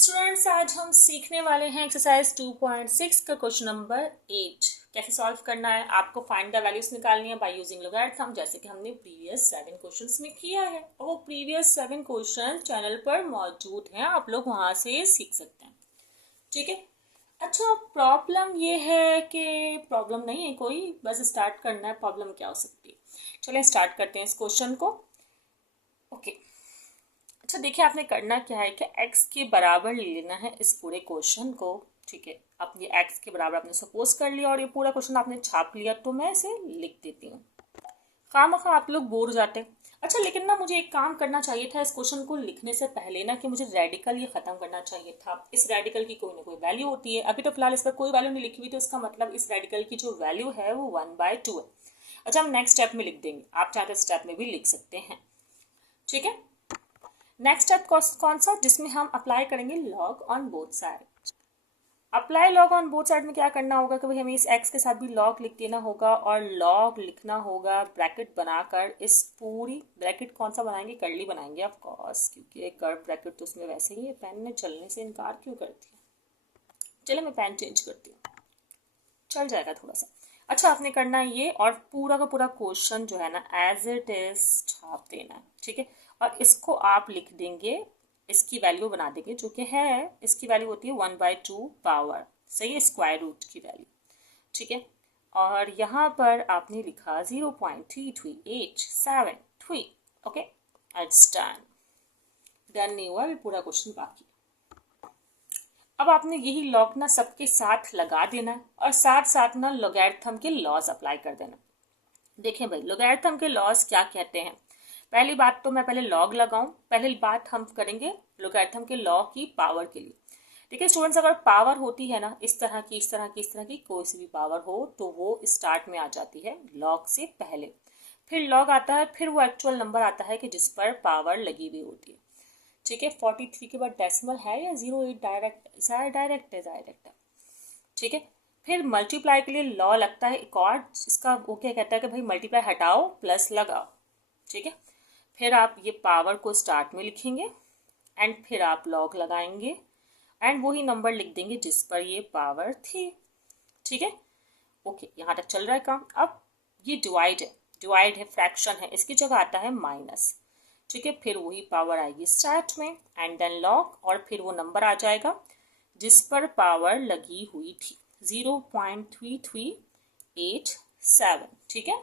Students, आज हम सीखने वाले हैं एक्सरसाइज 2.6 का क्वेश्चन नंबर 8। कैसे सॉल्व करना है, आपको फाइंड द वैल्यूज निकालनी है बाय यूजिंग लॉगरिथम, जैसे कि हमने प्रीवियस 7 क्वेश्चंस में किया है। और वो प्रीवियस 7 क्वेश्चन चैनल पर मौजूद हैं, आप लोग वहां से सीख सकते हैं। ठीक है। अच्छा, प्रॉब्लम ये है कि प्रॉब्लम नहीं है कोई, बस स्टार्ट करना है। प्रॉब्लम क्या हो सकती है, चलिए स्टार्ट करते हैं इस क्वेश्चन को। ओके। अच्छा देखिए, आपने करना क्या है कि x के बराबर ले लेना है इस पूरे क्वेश्चन को। ठीक है, अब ये x के बराबर आपने सपोज कर लिया और ये पूरा क्वेश्चन आपने छाप लिया, तो मैं इसे लिख देती हूँ। खामखा आप लोग बोर हो जाते हैं। अच्छा, लेकिन ना मुझे एक काम करना चाहिए था इस क्वेश्चन को लिखने से पहले ना, कि मुझे रेडिकल ये खत्म करना चाहिए था। इस रेडिकल की कोई ना कोई वैल्यू होती है। अभी तो फिलहाल इस पर कोई वैल्यू नहीं लिखी हुई, तो इसका मतलब इस रेडिकल की जो वैल्यू है वो 1/2 है। अच्छा, हम नेक्स्ट स्टेप में लिख देंगे, आप चाहे तो स्टेप में भी लिख सकते हैं। ठीक है। नेक्स्ट स्टेप कौन सा, जिसमें हम अप्लाई करेंगे log on both side. Apply log on both side में क्या करना होगा कि भाई हमें इस x के साथ भी लॉग लिख देना होगा, और लॉग लिखना होगा ब्रैकेट बनाकर। इस पूरी ब्रैकेट कौन सा बनाएंगे, कर्ली बनाएंगे ऑफ कोर्स, क्योंकि एक कर्व ब्रैकेट तो उसमें वैसे ही है। पेन ने चलने से इनकार क्यों करती है। चलिए मैं पेन चेंज करती हूँ, चल जाएगा थोड़ा सा। अच्छा, आपने करना है ये, और पूरा का पूरा क्वेश्चन जो है ना एज इट इज छाप देना है। ठीक है। और इसको आप लिख देंगे, इसकी वैल्यू बना देंगे, जो कि है इसकी वैल्यू होती है 1/2 पावर, सही है, स्क्वायर रूट की वैल्यू। ठीक है। और यहाँ पर आपने लिखा 0.3387 ओके। It's done. डन नहीं हुआ, अभी पूरा क्वेश्चन बाकी। अब आपने यही लॉग ना सबके साथ लगा देना है, और साथ साथ ना लॉगरिथम के लॉज अप्लाई कर देना। देखें भाई, लॉगरिथम के लॉज क्या कहते हैं। पहली बात तो मैं पहले लॉग लगाऊं, पहली बात हम करेंगे लॉगरिथम के लॉ की पावर के लिए। देखिए स्टूडेंट्स, अगर पावर होती है ना इस तरह की, इस तरह की, इस तरह की, कोई सी भी पावर हो, तो वो स्टार्ट में आ जाती है लॉग से पहले। फिर लॉग आता है, फिर वो एक्चुअल नंबर आता है कि जिस पर पावर लगी हुई होती है। ठीक है। 43 के बाद डेसिमल है या 08 डायरेक्ट, डायरेक्ट है, डायरेक्ट है। ठीक है। फिर मल्टीप्लाई के लिए लॉ लगता है एक और, इसका वो क्या कहता है कि भाई मल्टीप्लाई हटाओ प्लस लगाओ। ठीक है। फिर आप ये पावर को स्टार्ट में लिखेंगे, एंड फिर आप लॉग लगाएंगे, एंड वही नंबर लिख देंगे जिस पर ये पावर थी। ठीक है। ओके, यहाँ तक चल रहा है काम। अब ये डिवाइड है, डिवाइड है, फ्रैक्शन है, इसकी जगह आता है माइनस। ठीक है। फिर वही पावर आएगी स्टार्ट में, एंड देन लॉग, और फिर वो नंबर आ जाएगा जिस पर पावर लगी हुई थी, 0.3387। ठीक है।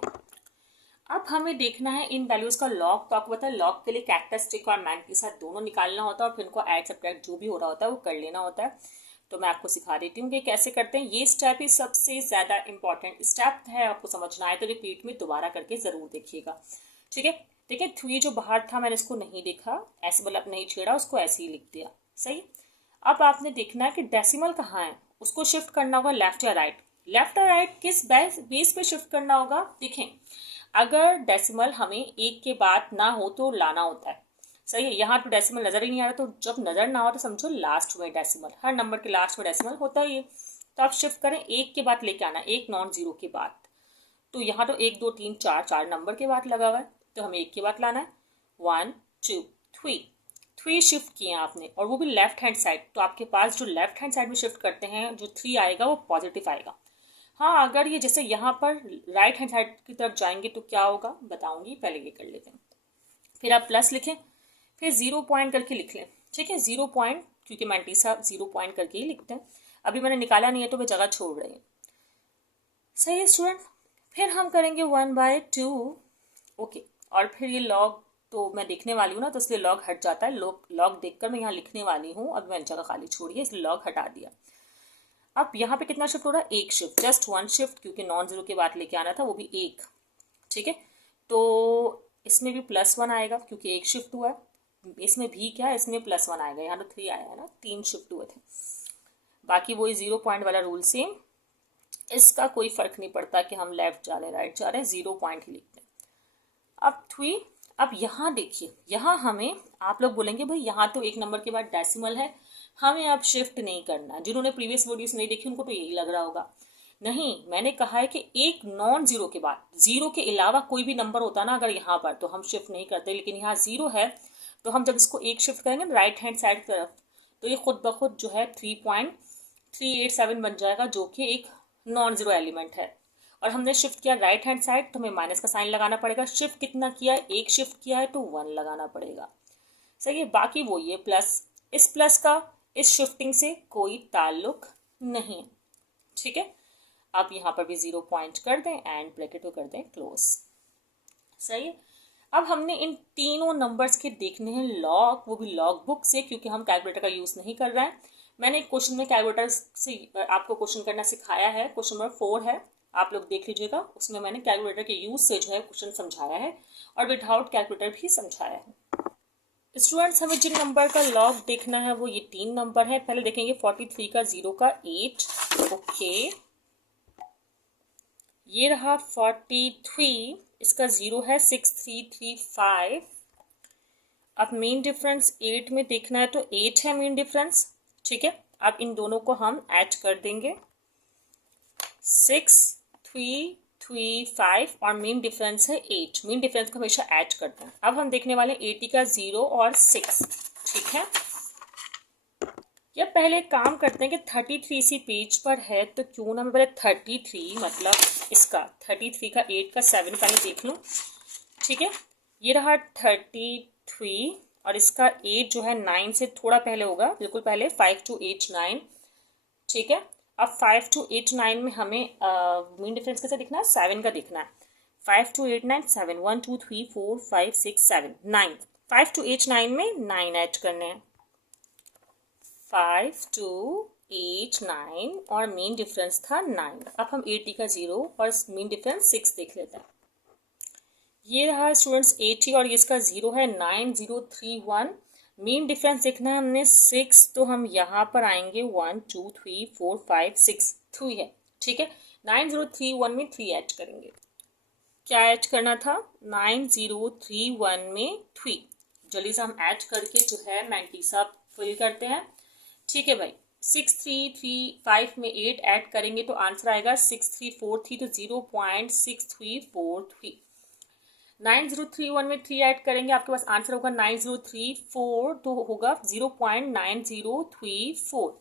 अब हमें देखना है इन वैल्यूज का लॉग। तो आपको पता है लॉग के लिए कैरेक्टरिस्टिक और मैग्नीट्यूड दोनों निकालना होता है, और फिर इनको ऐड सब्ट्रैक्ट जो भी हो रहा होता है वो कर लेना होता है। तो मैं आपको सिखा देती हूँ कि कैसे करते हैं। ये स्टेप ही सबसे ज़्यादा इंपॉर्टेंट स्टेप है, आपको समझना है तो रिपीट में दोबारा करके ज़रूर देखिएगा। ठीक है। देखिए 3 जो बाहर था मैंने इसको नहीं देखा, ऐसे मतलब नहीं छेड़ा, उसको ऐसे ही लिख दिया, सही। अब आपने देखना है कि डेसिमल कहाँ है, उसको शिफ्ट करना होगा लेफ्ट या राइट। लेफ्ट और राइट किस बेस पे शिफ्ट करना होगा, देखें अगर डेसिमल हमें एक के बाद ना हो तो लाना होता है, सही है। यहाँ तो डेसिमल नजर ही नहीं आ रहा, तो जब नजर ना हो तो समझो लास्ट में डेसिमल, हर नंबर के लास्ट में डेसिमल होता ही है। तो आप शिफ्ट करें, एक के बाद लेके आना, एक नॉन जीरो के बाद। तो यहाँ तो 1 2 3 4 4 नंबर के बाद लगा हुआ है, तो हमें एक के बाद लाना है। 1 2 3, 3 शिफ्ट किए हैं आपने, और वो भी लेफ्ट हैंड साइड। तो आपके पास जो लेफ्ट हैंड साइड में शिफ्ट करते हैं, जो 3 आएगा वो पॉजिटिव आएगा। हाँ, अगर ये जैसे यहाँ पर राइट हैंड साइड की तरफ जाएंगे तो क्या होगा बताऊंगी, पहले ये कर लेते हैं। फिर आप प्लस लिखें, फिर 0 पॉइंट करके लिख लें। ठीक है, 0 पॉइंट, क्योंकि मैंटी साहब 0 पॉइंट करके ही लिखते हैं। अभी मैंने निकाला नहीं है तो मैं जगह छोड़ रही हूँ, सही है स्टूडेंट। फिर हम करेंगे 1/2 ओके। और फिर ये लॉग तो मैं देखने वाली हूँ ना, तो इसलिए लॉग हट जाता है। लॉग देखकर मैं यहाँ लिखने वाली हूँ, अब मैंने जगह खाली छोड़ी है इसलिए लॉग हटा दिया। अब यहाँ पे कितना शिफ्ट हो रहा है, एक शिफ्ट, जस्ट 1 शिफ्ट, क्योंकि नॉन जीरो के बाद लेके आना था, वो भी एक। ठीक है। तो इसमें भी +1 आएगा क्योंकि एक शिफ्ट हुआ है। इसमें भी क्या है, इसमें +1 आएगा, यहाँ तो 3 आया है ना, 3 शिफ्ट हुए थे। बाकी वही 0 पॉइंट वाला रूल सेम, इसका कोई फर्क नहीं पड़ता कि हम लेफ्ट जा रहे हैं राइट जा रहे हैं, 0 पॉइंट ही लिखते हैं। अब 3, अब यहाँ देखिए, यहाँ हमें आप लोग बोलेंगे भाई यहाँ तो एक नंबर के बाद डेसिमल है, हमें अब शिफ्ट नहीं करना। जिन्होंने प्रीवियस वीडियोस नहीं देखी उनको तो यही लग रहा होगा। नहीं, मैंने कहा है कि एक नॉन जीरो के बाद, जीरो के अलावा कोई भी नंबर होता ना अगर यहाँ पर, तो हम शिफ्ट नहीं करते, लेकिन यहाँ 0 है, तो हम जब इसको एक शिफ्ट करेंगे राइट हैंड साइड की तरफ, तो ये खुद ब खुद जो है 3.387 बन जाएगा, जो कि एक नॉन जीरो एलिमेंट है। और हमने शिफ्ट किया राइट हैंड साइड, तो हमें माइनस का साइन लगाना पड़ेगा। शिफ्ट कितना किया, एक शिफ्ट किया है तो 1 लगाना पड़ेगा। सही है, बाकी वो ये प्लस, इस प्लस का इस शिफ्टिंग से कोई ताल्लुक नहीं। ठीक है, आप यहाँ पर भी 0 पॉइंट कर दें एंड ब्रैकेट को कर दें क्लोज। सही है, अब हमने इन तीनों नंबर्स के देखने हैं लॉग, वो भी लॉग बुक से, क्योंकि हम कैलकुलेटर का यूज़ नहीं कर रहे हैं। मैंने एक क्वेश्चन में कैलकुलेटर से आपको क्वेश्चन करना सिखाया है, क्वेश्चन नंबर 4 है, आप लोग देख लीजिएगा। उसमें मैंने कैलकुलेटर के यूज़ से जो है क्वेश्चन समझाया है और विदाउट कैलकुलेटर भी समझाया है। स्टूडेंट्स, हमें जिन नंबर का लॉग देखना है वो ये 3 नंबर है। पहले देखेंगे 43 का, 0 का, 8। ओके, ये रहा 43, इसका 0 है, 6335। अब मेन डिफरेंस 8 में देखना है तो 8 है मेन डिफरेंस। ठीक है, अब इन दोनों को हम ऐड कर देंगे, 6335 और मेन डिफरेंस है 8। मेन डिफरेंस को हमेशा ऐड करते हैं। अब हम देखने वाले 80 का 0 और 6। ठीक है, या पहले काम करते हैं कि 33 इसी पेज पर है, तो क्यों ना मैं पहले 33 मतलब इसका 33 का 8 का 7 पहले देख लूँ। ठीक है, ये रहा 33 और इसका 8 जो है 9 से थोड़ा पहले होगा, बिल्कुल पहले 5 to 8 9। ठीक है, अब 5 to 8 9 में हमें मीन डिफरेंस कैसे दिखना है, 7 का दिखना है। 5 to 8 9 7, 1 2 3 4 5 6 7 9। 5 to 8 9 में 9 ऐड करने हैं, 5 to 8 9 और मेन डिफरेंस था 9। अब हम 80 का 0 और मेन डिफरेंस 6 देख लेते हैं। ये रहा स्टूडेंट्स 80 और इसका 0 है, 9031। मेन डिफरेंस देखना है हमने 6, तो हम यहाँ पर आएंगे 1 2 3 4 5 6 3 है। ठीक है, 9031 में 3 ऐड करेंगे। क्या ऐड करना था, 9031 में 3। जल्दी से हम ऐड करके जो है 90 सब फिल करते हैं। ठीक है भाई, 6335 में 8 ऐड करेंगे तो आंसर आएगा 6343, तो 0.6343। 9031 में 3 ऐड करेंगे, आपके पास आंसर होगा 9034, तो होगा 0.9034।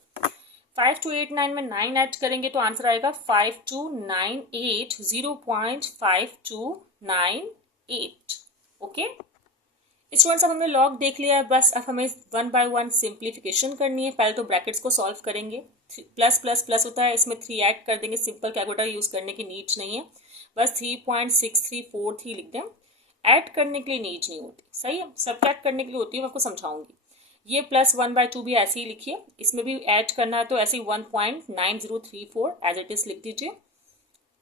5 to 8 9 में 9 ऐड करेंगे तो आंसर आएगा 5298, 0.5298। ओके स्टूडेंट्स, अब हमने लॉग देख लिया है, बस अब हमें 1 by 1 सिंप्लीफिकेशन करनी है। पहले तो ब्रैकेट्स को सॉल्व करेंगे, प्लस प्लस प्लस होता है, इसमें 3 ऐड कर देंगे। सिंपल कैलकुलेटर यूज़ करने की नीड नहीं है, बस 3.6343 लिख दें। ऐड करने के लिए नीड नहीं होती, सही है, सब्ट्रैक्ट करने के लिए होती है, मैं आपको समझाऊंगी। ये प्लस 1 by 2 भी ऐसे ही लिखिए, इसमें भी ऐड करना है तो ऐसे ही 1.9034 एज इट इज लिख दीजिए।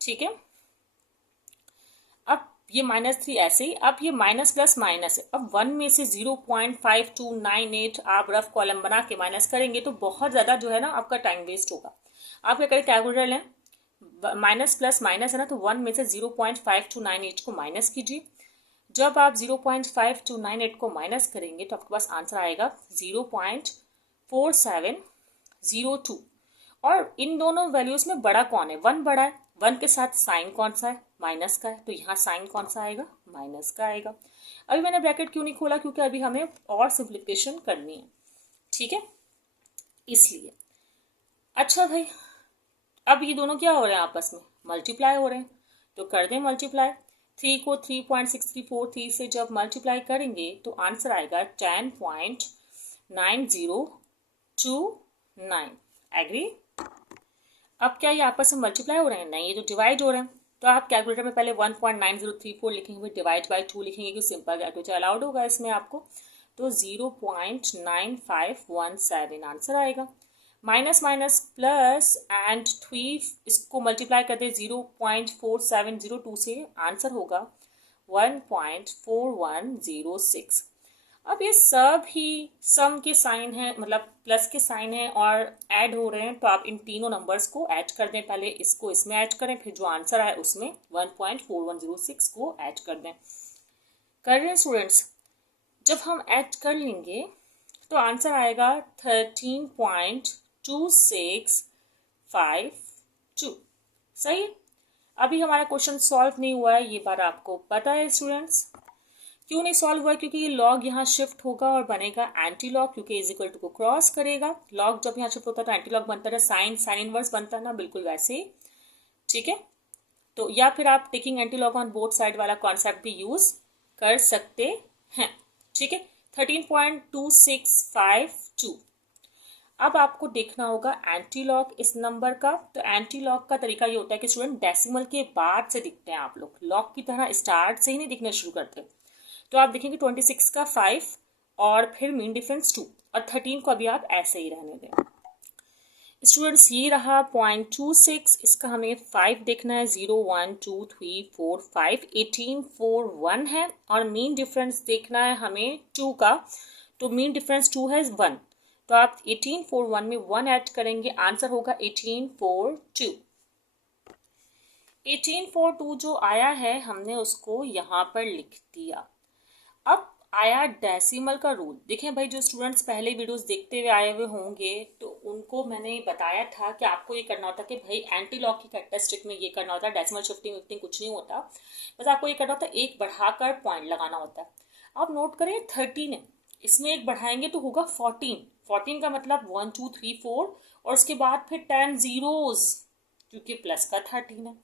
ठीक है, अब ये -3 ऐसे ही। अब ये माइनस प्लस माइनस है, अब 1 में से 0.5298 आप रफ कॉलम बना के माइनस करेंगे तो बहुत ज़्यादा जो है ना आपका टाइम वेस्ट होगा। आप क्या करें, कैलकुलेटर लें, माइनस प्लस माइनस है ना, तो 1 में से 0.5298 को माइनस कीजिए। जब आप 0.5298 को माइनस करेंगे तो आपके पास आंसर आएगा 0.4702। और इन दोनों वैल्यूज में बड़ा कौन है, 1 बड़ा है। 1 के साथ साइन कौन सा है, माइनस का है, तो यहाँ साइन कौन सा आएगा, माइनस का आएगा। अभी मैंने ब्रैकेट क्यों नहीं खोला, क्योंकि अभी हमें और सिंप्लीफिकेशन करनी है। ठीक है, इसलिए। अच्छा भाई, अब ये दोनों क्या हो रहे हैं, आपस में मल्टीप्लाई हो रहे हैं, तो कर दें मल्टीप्लाई। 3 को 3.6343 से जब मल्टीप्लाई करेंगे तो आंसर आएगा 10.9029। एग्री। अब क्या ये आपस में मल्टीप्लाई हो रहे हैं, नहीं, ये तो डिवाइड हो रहे हैं। तो आप कैलकुलेटर में पहले 1.9034 लिखेंगे, डिवाइड बाई 2 लिखेंगे, क्योंकि सिंपल कैलकुलेटर अलाउड होगा इसमें आपको, तो 0.9517 आंसर आएगा। माइनस माइनस प्लस एंड 3 इसको मल्टीप्लाई कर दे 0.4702 से, आंसर होगा 1.4106। अब ये सब ही सम के साइन है, मतलब प्लस के साइन है और ऐड हो रहे हैं, तो आप इन तीनों नंबर्स को ऐड कर दें। पहले इसको इसमें ऐड करें, फिर जो आंसर है उसमें 1.4106 को ऐड कर दें। कर रहे हैं स्टूडेंट्स, जब हम ऐड कर लेंगे तो आंसर आएगा 13.2652। सही। अभी हमारा क्वेश्चन सॉल्व नहीं हुआ है, ये बात आपको पता है स्टूडेंट्स। क्यों नहीं सॉल्व हुआ? क्योंकि ये लॉग यहाँ शिफ्ट होगा और बनेगा एंटी लॉग, क्योंकि इज इक्वल टू को क्रॉस करेगा। लॉग जब यहाँ शिफ्ट होता है तो एंटी लॉग बनता है, साइन साइन इनवर्स बनता है ना, बिल्कुल वैसे ही। ठीक है, तो या फिर आप taking anti log on both side वाला कॉन्सेप्ट भी यूज कर सकते हैं। ठीक है, 13.2652। अब आपको देखना होगा एंटी लॉग इस नंबर का। तो एंटी लॉग का तरीका ये होता है कि स्टूडेंट डेसिमल के बाद से दिखते हैं आप लोग, लॉग की तरह स्टार्ट से ही नहीं दिखने शुरू करते। तो आप देखेंगे 26 का 5 और फिर मीन डिफरेंस 2 और 13 को अभी आप ऐसे ही रहने दें। स्टूडेंट्स ये रहा 0.26, इसका हमें 5 देखना है, 0 1 2 3 4 5, 18 4 1 है और मीन डिफरेंस देखना है हमें 2 का। तो मीन डिफरेंस 2 है 1, तो आप 18 4 1 में 1 ऐड करेंगे, आंसर होगा 18 4 2। 18 4 2 जो आया है हमने उसको यहाँ पर लिख दिया। अब आया डेसिमल का रूल। देखें भाई, जो स्टूडेंट्स पहले वीडियोस देखते हुए आए हुए होंगे तो उनको मैंने बताया था कि आपको ये करना होता कि भाई एंटी लॉग की कैरेक्टरिस्टिक में ये करना होता है, डेसिमल शिफ्टिंग विफ्टिंग कुछ नहीं होता, बस आपको ये करना होता है एक बढ़ाकर पॉइंट लगाना होता है। आप नोट करें 13 है, इसमें एक बढ़ाएंगे तो होगा 14। 14 का मतलब 1 2 3 4 और उसके बाद फिर 10 जीरोज, क्योंकि प्लस का 13 है।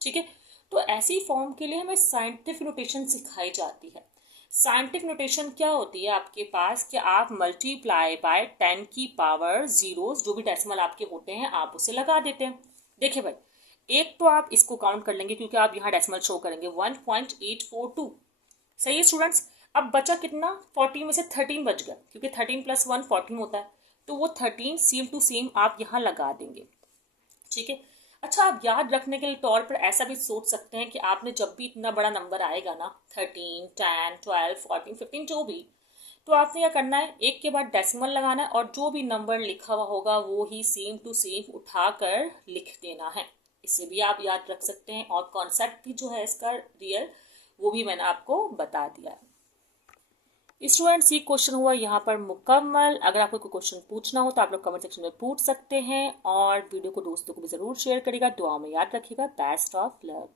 ठीक है, तो ऐसी फॉर्म के लिए हमें साइंटिफिक नोटेशन सिखाई जाती है। साइंटिफिक नोटेशन क्या होती है आपके पास कि आप मल्टीप्लाई बाय 10 की पावर जीरोस, जो भी डेसिमल आपके होते हैं आप उसे लगा देते हैं। देखिए भाई, एक तो आप इसको काउंट कर लेंगे क्योंकि आप यहाँ डेसिमल शो करेंगे 1.842। सही है स्टूडेंट्स, अब बचा कितना? 14 में से 13 बच गया, क्योंकि 13 + 1 14 होता है, तो वो 13 सेम टू सेम आप यहाँ लगा देंगे। ठीक है, अच्छा आप याद रखने के तौर पर ऐसा भी सोच सकते हैं कि आपने जब भी इतना बड़ा नंबर आएगा ना, 13 10 12 14 15 जो भी, तो आपने क्या करना है, एक के बाद डेसिमल लगाना है और जो भी नंबर लिखा हुआ होगा वो ही सेम टू सेम उठाकर लिख देना है। इससे भी आप याद रख सकते हैं और कॉन्सेप्ट भी जो है इसका रियल, वो भी मैंने आपको बता दिया है। स्टूडेंट्स ये क्वेश्चन हुआ यहाँ पर मुकम्मल। अगर आपको कोई क्वेश्चन पूछना हो तो आप लोग कमेंट सेक्शन में पूछ सकते हैं और वीडियो को दोस्तों को भी ज़रूर शेयर करिएगा। दुआ में याद रखिएगा। Best of luck.